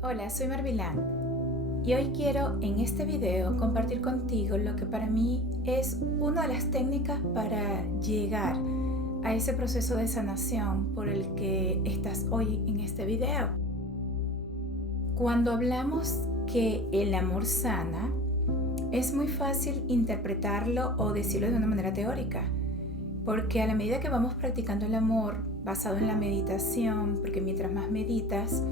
Hola, soy Marvilán y hoy quiero en este video compartir contigo lo que para mí es una de las técnicas para llegar a ese proceso de sanación por el que estás hoy en este video. Cuando hablamos que el amor sana, es muy fácil interpretarlo o decirlo de una manera teórica, porque a la medida que vamos practicando el amor basado en la meditación, porque mientras más meditas,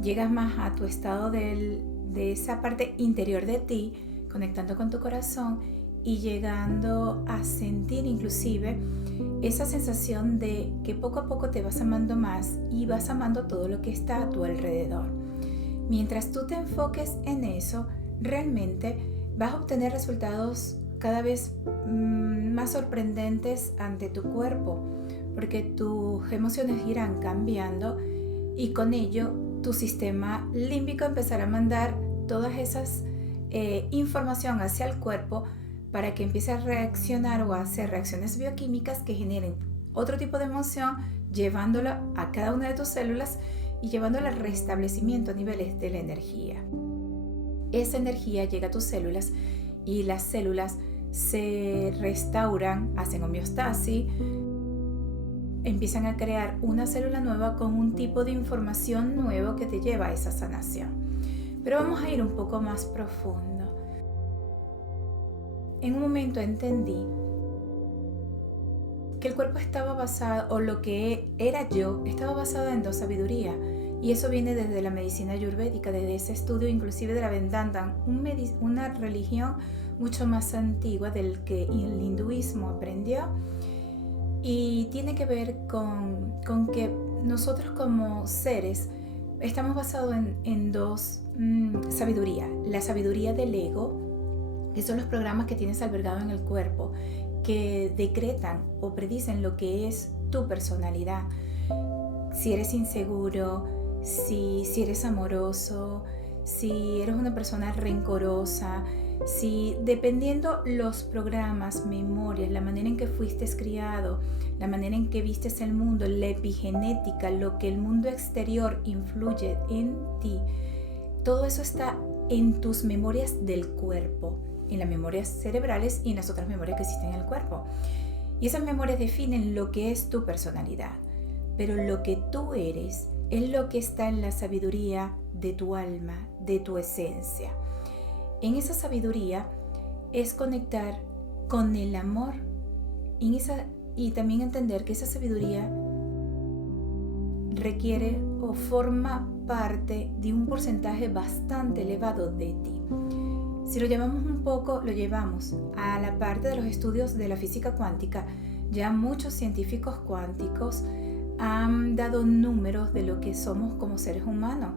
llegas más a tu estado de esa parte interior de ti, conectando con tu corazón y llegando a sentir inclusive esa sensación de que poco a poco te vas amando más y vas amando todo lo que está a tu alrededor. Mientras tú te enfoques en eso, realmente vas a obtener resultados cada vez más sorprendentes ante tu cuerpo, porque tus emociones irán cambiando y con ello tu sistema límbico empezará a mandar todas esas información hacia el cuerpo para que empiece a reaccionar o a hacer reacciones bioquímicas que generen otro tipo de emoción, llevándola a cada una de tus células y llevándola al restablecimiento a niveles de la energía. Esa energía llega a tus células y las células se restauran, hacen homeostasis, empiezan a crear una célula nueva con un tipo de información nuevo que te lleva a esa sanación. Pero vamos a ir un poco más profundo. En un momento entendí que el cuerpo estaba basado, o lo que era yo, estaba basado en dos sabidurías. Y eso viene desde la medicina ayurvédica, desde ese estudio inclusive de la Vedanta, una religión mucho más antigua del que el hinduismo aprendió. Y tiene que ver con que nosotros como seres estamos basados en dos sabidurías. La sabiduría del ego, que son los programas que tienes albergados en el cuerpo, que decretan o predicen lo que es tu personalidad. Si eres inseguro, si eres amoroso, si eres una persona rencorosa, si dependiendo los programas, memorias, la manera en que fuiste criado, la manera en que vistes el mundo, la epigenética, lo que el mundo exterior influye en ti, todo eso está en tus memorias del cuerpo, en las memorias cerebrales y en las otras memorias que existen en el cuerpo. Y esas memorias definen lo que es tu personalidad, pero lo que tú eres es lo que está en la sabiduría de tu alma, de tu esencia. En esa sabiduría es conectar con el amor y también entender que esa sabiduría requiere o forma parte de un porcentaje bastante elevado de ti. Si lo llevamos un poco, lo llevamos a la parte de los estudios de la física cuántica. Ya muchos científicos cuánticos han dado números de lo que somos como seres humanos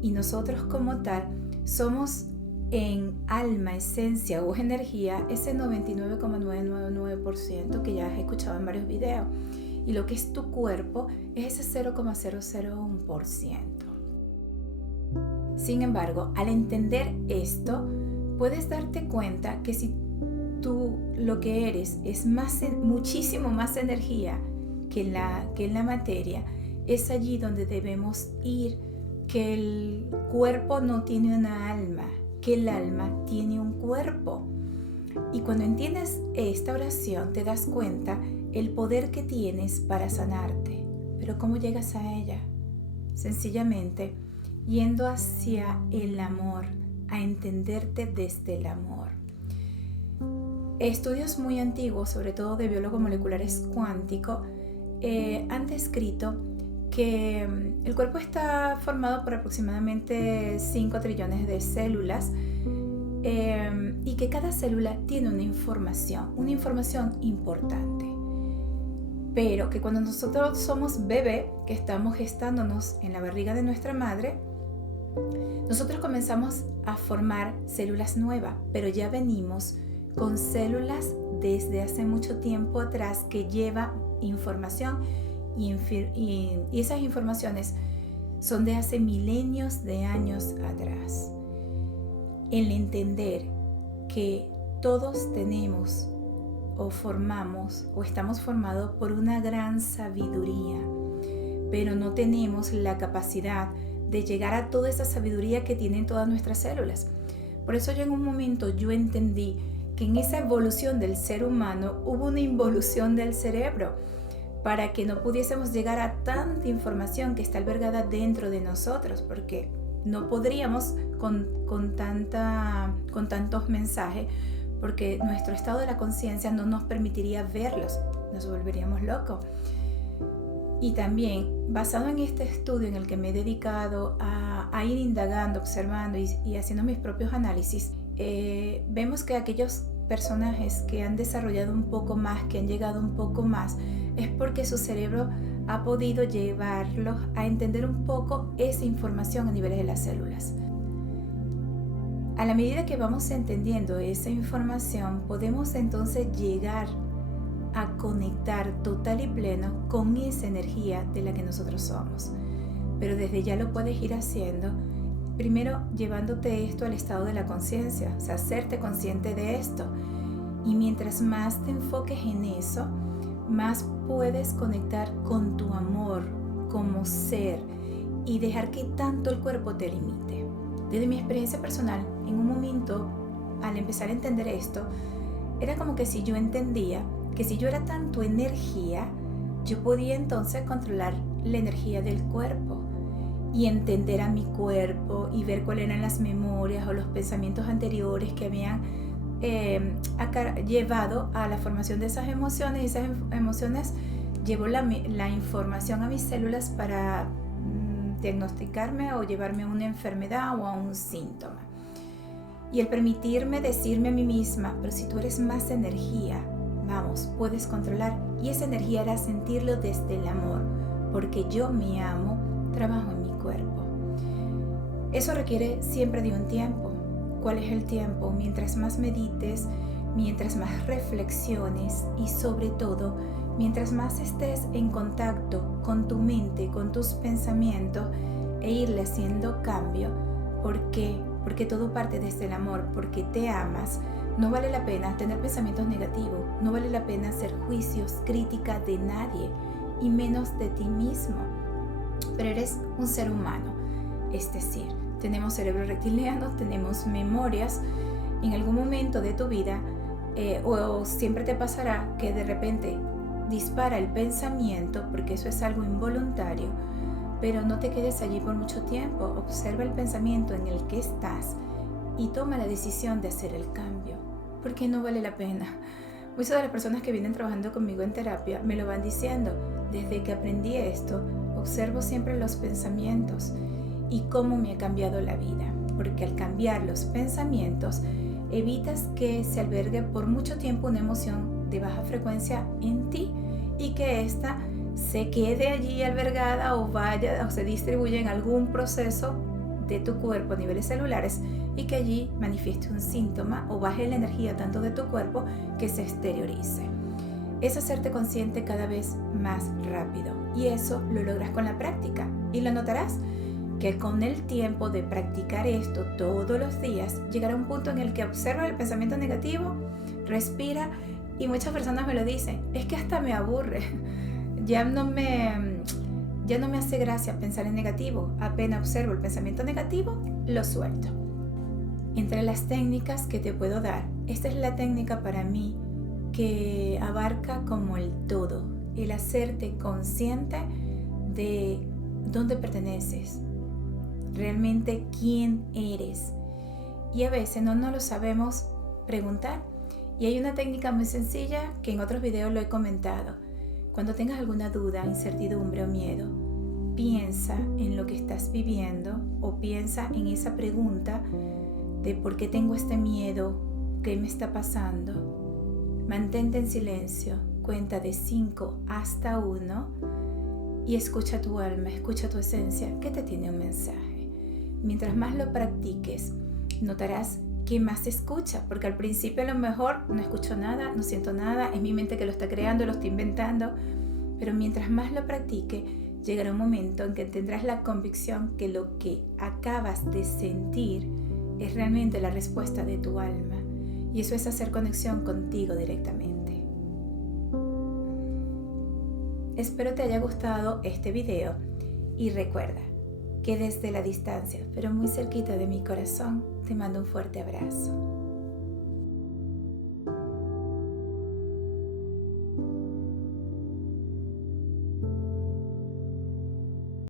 y nosotros como tal somos en alma, esencia o energía ese 99,999% que ya has escuchado en varios videos, y lo que es tu cuerpo es ese 0,001%. Sin embargo, al entender esto, puedes darte cuenta que si tú lo que eres es muchísimo más energía que en la materia, es allí donde debemos ir, que el cuerpo no tiene una alma, que el alma tiene un cuerpo. Y cuando entiendes esta oración te das cuenta el poder que tienes para sanarte. Pero ¿cómo llegas a ella? Sencillamente yendo hacia el amor, a entenderte desde el amor. Estudios muy antiguos, sobre todo de biólogos moleculares cuánticos, han descrito que el cuerpo está formado por aproximadamente 5 trillones de células y que cada célula tiene una información importante. Pero que cuando nosotros somos bebé, que estamos gestándonos en la barriga de nuestra madre, nosotros comenzamos a formar células nuevas, pero ya venimos con células desde hace mucho tiempo atrás que lleva información y esas informaciones son de hace milenios de años atrás. El entender que todos tenemos o formamos o estamos formados por una gran sabiduría, pero no tenemos la capacidad de llegar a toda esa sabiduría que tienen todas nuestras células. Por eso yo en un momento entendí que en esa evolución del ser humano hubo una involución del cerebro para que no pudiésemos llegar a tanta información que está albergada dentro de nosotros, porque no podríamos con tantos mensajes, porque nuestro estado de la conciencia no nos permitiría verlos, nos volveríamos locos. Y también, basado en este estudio en el que me he dedicado a ir indagando, observando y haciendo mis propios análisis, vemos que aquellos personajes que han desarrollado un poco más, que han llegado un poco más, es porque su cerebro ha podido llevarlos a entender un poco esa información a niveles de las células. A la medida que vamos entendiendo esa información, podemos entonces llegar a conectar total y pleno con esa energía de la que nosotros somos. Pero desde ya lo puedes ir haciendo, primero llevándote esto al estado de la conciencia, o sea, hacerte consciente de esto. Y mientras más te enfoques en eso, más puedes conectar con tu amor como ser y dejar que tanto el cuerpo te limite. Desde mi experiencia personal, en un momento, al empezar a entender esto, era como que si yo entendía que si yo era tanto energía, yo podía entonces controlar la energía del cuerpo y entender a mi cuerpo y ver cuáles eran las memorias o los pensamientos anteriores que habían llevado a la formación de esas emociones, y esas emociones llevó la información a mis células para diagnosticarme o llevarme a una enfermedad o a un síntoma. Y el permitirme decirme a mí misma, pero si tú eres más energía, vamos, puedes controlar. Y esa energía era sentirlo desde el amor, porque yo me amo, trabajo en mi cuerpo. Eso requiere siempre de un tiempo. ¿Cuál es el tiempo? Mientras más medites, mientras más reflexiones y sobre todo, mientras más estés en contacto con tu mente, con tus pensamientos e irle haciendo cambio. ¿Por qué? Porque todo parte desde el amor, porque te amas. No vale la pena tener pensamientos negativos, no vale la pena hacer juicios, crítica de nadie y menos de ti mismo. Pero eres un ser humano, es decir, tenemos cerebro reptiliano, tenemos memorias. En algún momento de tu vida o siempre te pasará que de repente dispara el pensamiento, porque eso es algo involuntario, pero no te quedes allí por mucho tiempo. Observa el pensamiento en el que estás y toma la decisión de hacer el cambio, porque no vale la pena. Muchas de las personas que vienen trabajando conmigo en terapia me lo van diciendo. Desde que aprendí esto, observo siempre los pensamientos y cómo me ha cambiado la vida, porque al cambiar los pensamientos evitas que se albergue por mucho tiempo una emoción de baja frecuencia en ti y que ésta se quede allí albergada o vaya o se distribuya en algún proceso de tu cuerpo a niveles celulares y que allí manifieste un síntoma o baje la energía tanto de tu cuerpo que se exteriorice. Es hacerte consciente cada vez más rápido y eso lo logras con la práctica y lo notarás que con el tiempo de practicar esto todos los días llegará un punto en el que observa el pensamiento negativo, respira y muchas personas me lo dicen, es que hasta me aburre, ya no me hace gracia pensar en negativo, apenas observo el pensamiento negativo, lo suelto. Entre las técnicas que te puedo dar, esta es la técnica para mí que abarca como el todo, el hacerte consciente de dónde perteneces, realmente quién eres. Y a veces no lo sabemos preguntar. Y hay una técnica muy sencilla que en otros videos lo he comentado. Cuando tengas alguna duda, incertidumbre o miedo, piensa en lo que estás viviendo o piensa en esa pregunta de por qué tengo este miedo, qué me está pasando. Mantente en silencio, cuenta de 5 hasta 1 y escucha tu alma, escucha tu esencia que te tiene un mensaje. Mientras más lo practiques, notarás que más se escucha, porque al principio a lo mejor no escucho nada, no siento nada, es mi mente que lo está creando, lo estoy inventando, pero mientras más lo practique, llegará un momento en que tendrás la convicción que lo que acabas de sentir es realmente la respuesta de tu alma, y eso es hacer conexión contigo directamente. Espero te haya gustado este video y recuerda, que desde la distancia, pero muy cerquita de mi corazón, te mando un fuerte abrazo.